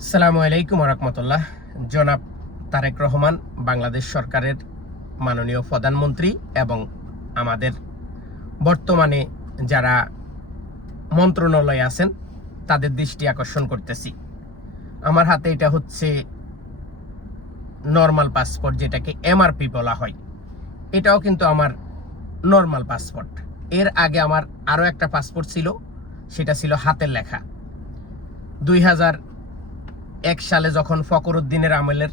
আসসালামু আলাইকুম রহমতুল্লাহ। জনাব তারেক রহমান বাংলাদেশ সরকারের মাননীয় প্রধানমন্ত্রী এবং আমাদের বর্তমানে যারা মন্ত্রণালয়ে আছেন তাদের দৃষ্টি আকর্ষণ করতেছি। আমার হাতে এটা হচ্ছে নর্মাল পাসপোর্ট, যেটাকে এমআরপি বলা হয়। এটাও কিন্তু আমার নর্মাল পাসপোর্ট। এর আগে আমার আরও একটা পাসপোর্ট ছিল, সেটা ছিল হাতের লেখা। 2001 সালে যখন ফখরুদ্দিনের আমলের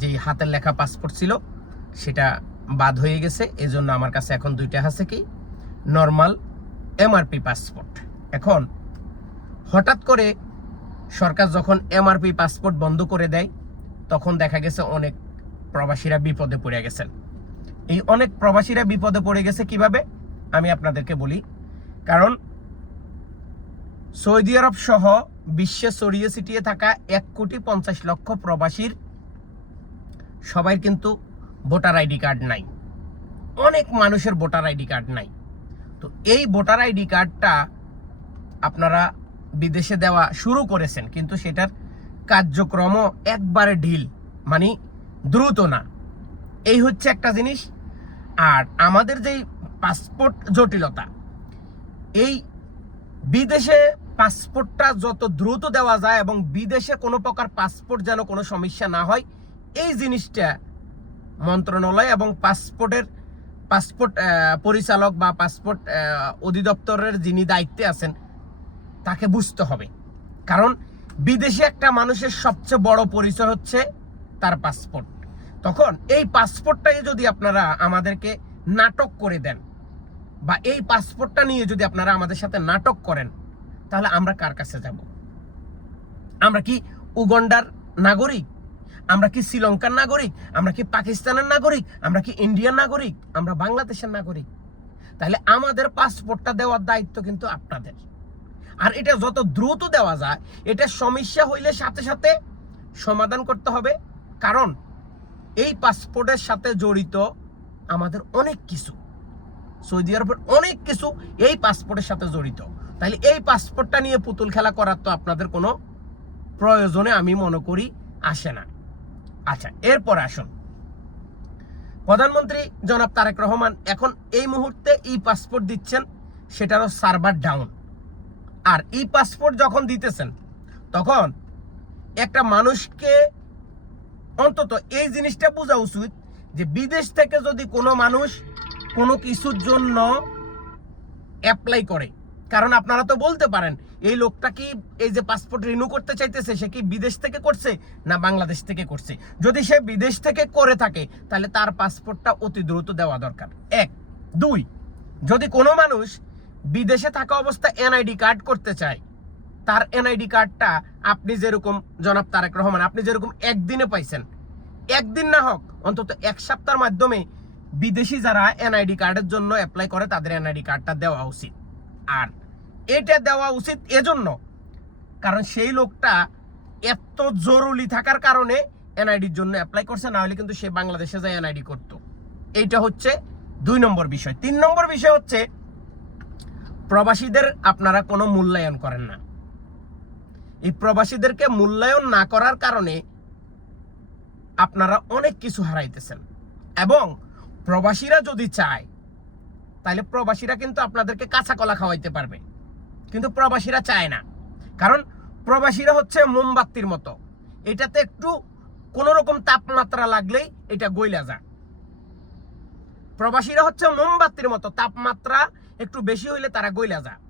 যে হাতের লেখা পাসপোর্ট ছিল সেটা বাদ হয়ে গেছে, এজন্য আমার কাছে এখন দুইটা আছে, কি নর্মাল এমআরপি পাসপোর্ট। এখন হঠাৎ করে সরকার যখন এমআরপি পাসপোর্ট বন্ধ করে দেয় তখন দেখা গেছে অনেক প্রবাসীরা বিপদে পড়ে গেছেন। এই অনেক প্রবাসীরা বিপদে পড়ে গেছে কিভাবে আমি আপনাদেরকে বলি। কারণ সৌদি আরব সহ বিশ্বে ছড়িয়ে ছিটিয়ে থাকা 1,50,00,000 প্রবাসীর সবাই কিন্তু ভোটার আইডি কার্ড নাই। অনেক মানুষের ভোটার আইডি কার্ড নাই। তো এই ভোটার আইডি কার্ডটা আপনারা বিদেশে দেওয়া শুরু করেছেন, কিন্তু সেটার কার্যক্রমও একবারে ঢিল, মানে দ্রুত না। এই হচ্ছে একটা জিনিস। আর আমাদের যেই পাসপোর্ট জটিলতা, এই বিদেশে পাসপোর্টটা যত দ্রুত দেওয়া যায় এবং বিদেশে কোনো প্রকার পাসপোর্ট যেন কোনো সমস্যা না হয়, এই জিনিসটা মন্ত্রণালয় এবং পাসপোর্ট পরিচালক বা পাসপোর্ট অধিদপ্তরের যিনি দায়িত্বে আছেন তাকে বুঝতে হবে। কারণ বিদেশে একটা মানুষের সবচেয়ে বড় পরিচয় হচ্ছে তার পাসপোর্ট। তখন এই পাসপোর্টটাই যদি আপনারা আমাদেরকে নাটক করে দেন বা এই পাসপোর্টটা নিয়ে যদি আপনারা আমাদের সাথে নাটক করেন, তাহলে আমরা কার কাছে যাব? আমরা কি উগান্ডার নাগরিক? আমরা কি শ্রীলঙ্কার নাগরিক? আমরা কি পাকিস্তানের নাগরিক? আমরা কি ইন্ডিয়ার নাগরিক? আমরা বাংলাদেশের নাগরিক? তাহলে আমাদের পাসপোর্টটা দেওয়ার দায়িত্ব কিন্তু আপনাদের। আর এটা যত দ্রুত দেওয়া যায়, এটা সমস্যা হইলে সাথে সাথে সমাধান করতে হবে। কারণ এই পাসপোর্টের সাথে জড়িত আমাদের অনেক কিছু, সৌদি আরবের অনেক কিছু এই পাসপোর্টের সাথে জড়িত। তাহলে এই পাসপোর্টটা নিয়ে পুতুল খেলা করার তো আপনাদের কোনো প্রয়োজনে আমি মনে করি আসে না। আচ্ছা, এরপর আসুন, প্রধানমন্ত্রী জনাব তারেক রহমান এখন এই মুহূর্তে ই পাসপোর্ট দিচ্ছেন, সেটারও সার্ভার ডাউন। আর ই পাসপোর্ট যখন দিতেছেন তখন একটা মানুষকে অন্তত এই জিনিসটা বোঝা উচিত যে বিদেশ থেকে যদি কোনো মানুষ কোনো কিছুর জন্য অ্যাপ্লাই করে, কারণ আপনারা তো বলতে পারেন এই লোকটা কি এই যে পাসপোর্ট রিনিউ করতে চাইতেছে সে কি বিদেশ থেকে করছে না বাংলাদেশ থেকে করছে। যদি সে বিদেশ থেকে করে থাকে তাহলে তার পাসপোর্টটা অতি দ্রুত দেওয়া দরকার। 1, 2, যদি কোনো মানুষ বিদেশে থাকা অবস্থায় এনআইডি কার্ড করতে চায়, তার এনআইডি কার্ডটা আপনি যেরকম জনাব তারেক রহমান আপনি যেরকম একদিনে পাইছেন, একদিন না হোক অন্তত এক সপ্তাহের মাধ্যমে বিদেশি যারা এনআইডি কার্ডের জন্য অ্যাপ্লাই করে তাদের এনআইডি কার্ডটা দেওয়া উচিত। আর এটা দেওয়া উচিত এজন্য কারণ সেই লোকটা এত জরুরি থাকার কারণে এনআইডির জন্য অ্যাপ্লাই করছে, না হলে কিন্তু সে বাংলাদেশে যায় এনআইডি করতো। এইটা হচ্ছে 2 নম্বর বিষয়। 3 নম্বর বিষয় হচ্ছে প্রবাসীদের আপনারা কোনো মূল্যায়ন করেন না। এই প্রবাসীদেরকে মূল্যায়ন না করার কারণে আপনারা অনেক কিছু হারাইতেছেন। এবং প্রবাসীরা যদি চায় তাহলে প্রবাসীরা কিন্তু আপনাদেরকে কাঁচা কলা খাওয়াইতে পারবে, কিন্তু প্রবাসীরা চায় না। কারণ প্রবাসীরা হচ্ছে মোমবাতির মতো, এটাতে একটু কোনো রকম তাপমাত্রা লাগলেই এটা গইলা যায়। প্রবাসীরা হচ্ছে মোমবাতির মতো, তাপমাত্রা একটু বেশি হইলে তারা গইলা যায়।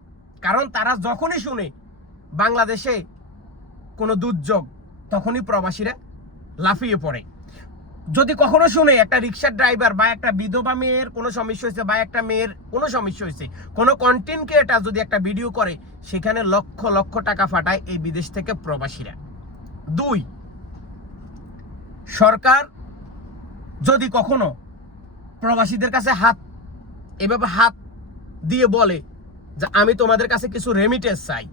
কারণ তারা যখনই শুনে বাংলাদেশে কোনো দুর্যোগ তখনই প্রবাসীরা লাফিয়ে পড়ে। যদি কখনো শুনে একটা রিক্সার ড্রাইভার বা একটা বিধবা মেয়ের কোনো সমস্যা হয়েছে বা একটা মেয়ের কোনো সমস্যা হয়েছে, কোনো কন্টেন্ট ক্রিয়েটর যদি একটা ভিডিও করে, সেখানে লক্ষ লক্ষ টাকা ফাটায় এই বিদেশ থেকে প্রবাসীরা। 2, সরকার যদি কখনো প্রবাসীদের কাছে এভাবে হাত দিয়ে বলে যে আমি তোমাদের কাছে কিছু রেমিটেন্স চাই,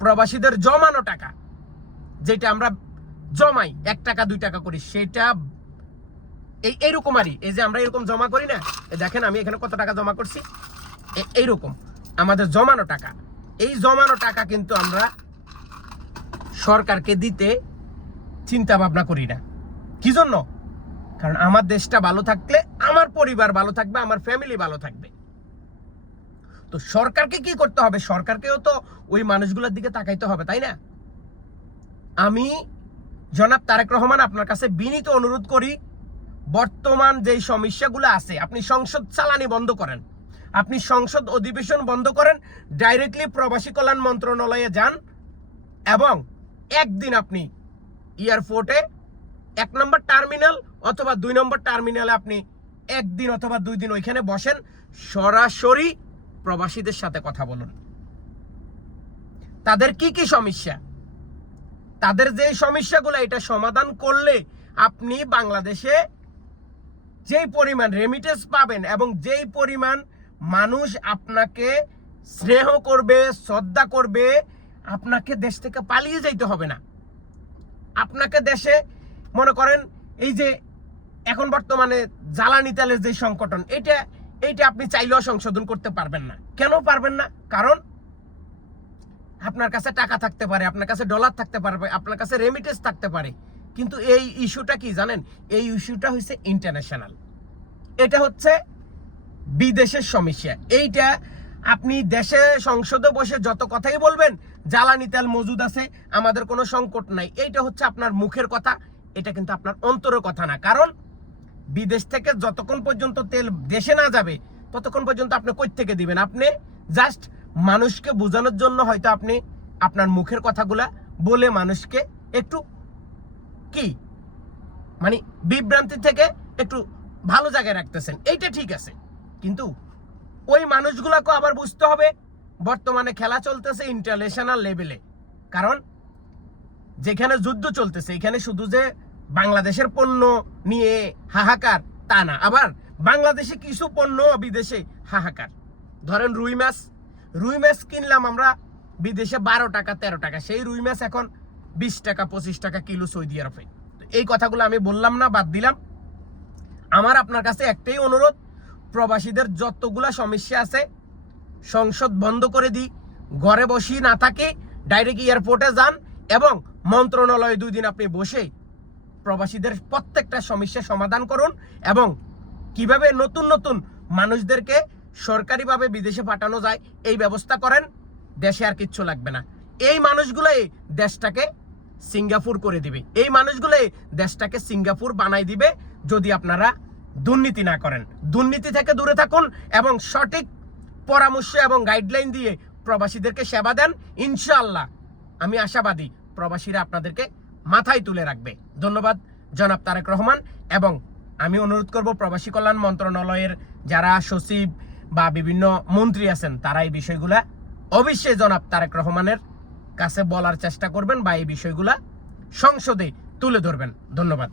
প্রবাসীদের জমানো টাকা যেটা আমরা জমাই 1 টাকা 2 টাকা করি, সেটা এইরকম আরই, এই যে আমরা এরকম জমা করি না, দেখেন আমি এখানে কত টাকা জমা করছি, এইরকম আমাদের জমানো টাকা, এই জমানো টাকা কিন্তু আমরা সরকারকে দিতে চিন্তা ভাবনা করি না। কি জন্য? কারণ আমার দেশটা ভালো থাকলে আমার পরিবার ভালো থাকবে, আমার ফ্যামিলি ভালো থাকবে। তো সরকারকে কি করতে হবে? সরকারকেও তো ওই মানুষগুলোর দিকে তাকাইতে হবে, তাই না? আমি জনাব তারেক রহমান আপনার কাছে বিনীত অনুরোধ করি, বর্তমান যেই সমস্যাগুলো আছে, আপনি সংসদ চালানি বন্ধ করেন, আপনি সংসদ অধিবেশন বন্ধ করেন, ডাইরেক্টলি প্রবাসী কল্যাণ মন্ত্রণালয়ে যান এবং একদিন আপনি এয়ারপোর্টে 1 নম্বর টার্মিনাল অথবা 2 নম্বর টার্মিনালে আপনি একদিন অথবা 2 দিন ওইখানে বসেন, সরাসরি প্রবাসীদের সাথে কথা বলুন। তাদের কি কি সমস্যা, তাদের যে সমস্যাগুলো, এটা সমাধান করলে আপনি বাংলাদেশে যেই পরিমাণ রেমিটেন্স পাবেন এবং যেই পরিমাণ মানুষ আপনাকে স্নেহ করবে, শ্রদ্ধা করবে, আপনাকে দেশ থেকে পালিয়ে যাইতে হবে না। আপনাকে দেশে মনে করেন এই যে এখন বর্তমানে জ্বালানি তেলের যে সংকটন, এইটা আপনি চাইলেও সংশোধন করতে পারবেন না। কেন পারবেন না? কারণ আপনার কাছে টাকা থাকতে পারে, আপনার কাছে ডলার থাকতে পারবে, আপনার কাছে রেমিটেন্স থাকতে পারে, কিন্তু এই ইস্যুটা কি জানেন? এই ইস্যুটা হচ্ছে ইন্টারন্যাশনাল, এটা হচ্ছে বিদেশের সমস্যা। এইটা আপনি দেশে সংসদে বসে যত কথাই বলবেন জ্বালানি তেল মজুদ আছে, আমাদের কোনো সংকট নাই, এইটা হচ্ছে আপনার মুখের কথা, এটা কিন্তু আপনার অন্তরের কথা না। কারণ বিদেশ থেকে যতক্ষণ পর্যন্ত তেল দেশে না যাবে ততক্ষণ পর্যন্ত আপনি কই থেকে দিবেন? আপনি জাস্ট মানুষকে বোঝানোর জন্য হয়তো আপনি আপনার মুখের কথাগুলা বলে মানুষকে একটু কি মানে বিভ্রান্তি থেকে একটু ভালো জায়গায় রাখতেছেন, এইটা ঠিক আছে। কিন্তু ওই মানুষগুলাকে আবার বুঝতে হবে বর্তমানে খেলা চলতেছে ইন্টারন্যাশনাল লেভেলে। কারণ যেখানে যুদ্ধ চলতেছে এখানে শুধু যে বাংলাদেশের পণ্য নিয়ে হাহাকার তা না, আবার বাংলাদেশে কিছু পণ্য বিদেশে হাহাকার। ধরেন রুই মাছ কিনলাম আমরা বিদেশে 12 টাকা 13 টাকা, সেই রুই মাছ এখন 20 টাকা 25 টাকা কিলো সৌদি আরবে। এই কথাগুলো আমি বললাম না, বাদ দিলাম। আমার আপনার কাছে একটাই অনুরোধ, প্রবাসীদের যতগুলা সমস্যা আছে সংসদ বন্ধ করে দিই, ঘরে বসি না থাকে, ডাইরেক্ট এয়ারপোর্টে যান এবং মন্ত্রণালয়ে 2 দিন আপনি বসে প্রবাসীদের প্রত্যেকটা সমস্যা সমাধান করুন এবং কিভাবে নতুন নতুন মানুষদেরকে সরকারিভাবে বিদেশে পাঠানো যায় এই ব্যবস্থা করেন। দেশে আর কিচ্ছু লাগবে না। এই মানুষগুলোই দেশটাকে সিঙ্গাপুর করে দিবে, এই মানুষগুলোই দেশটাকে সিঙ্গাপুর বানাই দিবে যদি আপনারা দুর্নীতি না করেন। দুর্নীতি থেকে দূরে থাকুন এবং সঠিক পরামর্শ এবং গাইডলাইন দিয়ে প্রবাসীদেরকে সেবা দেন। ইনশাআল্লাহ আমি আশাবাদী প্রবাসীরা আপনাদেরকে মাথায় তুলে রাখবে। ধন্যবাদ জনাব তারেক রহমান। এবং আমি অনুরোধ করব প্রবাসী কল্যাণ মন্ত্রণালয়ের যারা সচিব বা বিভিন্ন মন্ত্রী আছেন তারা এই বিষয়গুলা অবশ্যই জনাব তারেক রহমানের কাছে বলার চেষ্টা করবেন বা এই বিষয়গুলা সংসদে তুলে ধরবেন। ধন্যবাদ।